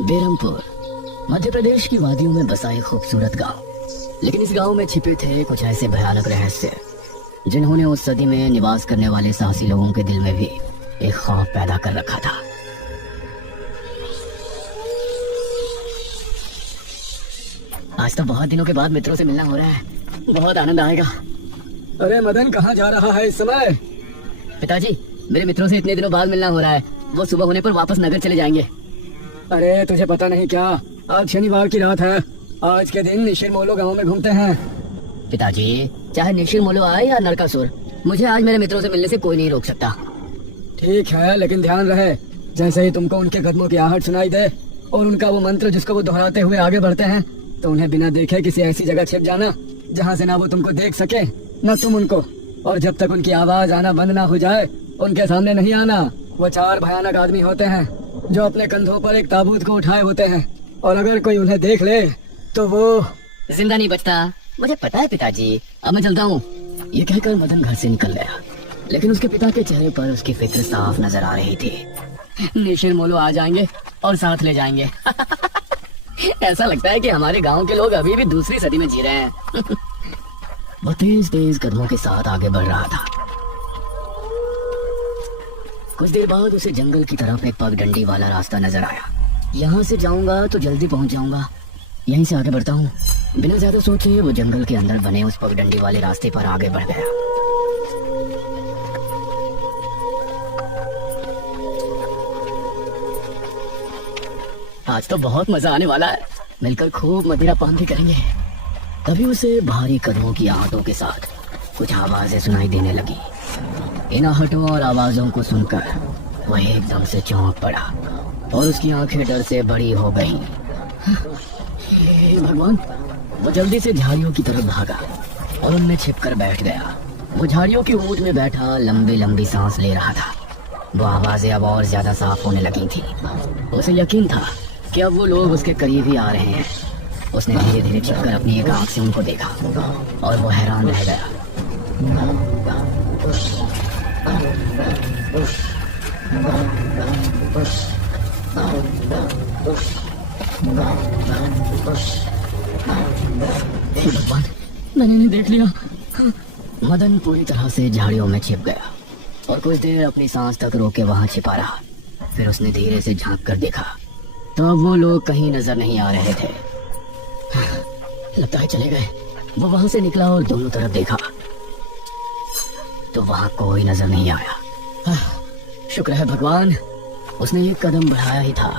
बेरमपुर मध्य प्रदेश की वादियों में बसा एक खूबसूरत गांव। लेकिन इस गांव में छिपे थे कुछ ऐसे भयानक रहस्य जिन्होंने उस सदी में निवास करने वाले साहसी लोगों के दिल में भी एक खौफ पैदा कर रखा था। आज तो बहुत दिनों के बाद मित्रों से मिलना हो रहा है, बहुत आनंद आएगा। अरे मदन, कहाँ जा रहा है इस समय? पिताजी, मेरे मित्रों से इतने दिनों बाद मिलना हो रहा है। वो सुबह होने पर वापस नगर चले जाएंगे। अरे तुझे पता नहीं क्या, आज शनिवार की रात है। आज के दिन निशिर मोलो गांव में घूमते हैं। पिताजी, चाहे निशिर मोलो आए या नरकासुर, मुझे आज मेरे मित्रों से मिलने से कोई नहीं रोक सकता। ठीक है, लेकिन ध्यान रहे, जैसे ही तुमको उनके कदमों की आहट सुनाई दे और उनका वो मंत्र जिसको वो दोहराते हुए आगे बढ़ते हैं, तो उन्हें बिना देखे किसी ऐसी जगह छिप जाना जहाँ से ना वो तुमको देख सके ना तुम उनको। और जब तक उनकी आवाज आना बंद ना हो जाए, उनके सामने नहीं आना। वो 4 भयानक आदमी होते हैं जो अपने कंधों पर एक ताबूत को उठाए होते हैं, और अगर कोई उन्हें देख ले तो वो जिंदा नहीं बचता। मुझे पता है पिताजी, अब मैं चलता हूँ। ये कहकर मदन घर से निकल गया, लेकिन उसके पिता के चेहरे पर उसकी फिक्र साफ नजर आ रही थी। निशिर मोलो आ जाएंगे और साथ ले जाएंगे। ऐसा लगता है कि हमारे गांव के लोग अभी भी दूसरी सदी में जी रहे हैं। वो तेज तेज कदमों के साथ आगे बढ़ रहा था। कुछ देर बाद उसे जंगल की तरफ एक पगडंडी वाला रास्ता नजर आया। यहाँ से जाऊंगा तो जल्दी पहुंच जाऊंगा, यहीं से आगे बढ़ता हूँ। बिना ज्यादा सोचे वो जंगल के अंदर बने उस पगडंडी वाले रास्ते पर आगे बढ़ गया। आज तो बहुत मजा आने वाला है, मिलकर खूब मदिरा पान भी करेंगे। तभी उसे भारी कदमों की आहटों के साथ कुछ आवाजें सुनाई देने लगी। इन आहटों और आवाजों को सुनकर वह एकदम से चौंक पड़ा और उसकी आंखें डर से बड़ी हो गईं। हे भगवान! वो जल्दी से झाड़ियों की तरफ भागा और उनमें छिपकर बैठ गया। वो झाड़ियों की ऊंट में बैठा लंबी लंबी सांस ले रहा था। वो आवाजें अब और ज्यादा साफ होने लगी थी। उसे यकीन था कि अब वो लोग उसके करीब ही आ रहे हैं। उसने धीरे धीरे छिपकर अपनी एक आंख से उनको देखा और वो हैरान रह गया। हे भगवान, मैंने इन्हें देख लिया। मदन पूरी तरह से झाड़ियों में छिप गया और कुछ देर अपनी सांस तक रोके वहां छिपा रहा। फिर उसने धीरे से झांक कर देखा तो अब वो लोग कहीं नजर नहीं आ रहे थे। लगता है चले गए। वो वहां से निकला और दोनों तरफ देखा तो वहां कोई नजर नहीं आया। शुक्र है भगवान, उसने एक कदम बढ़ाया ही था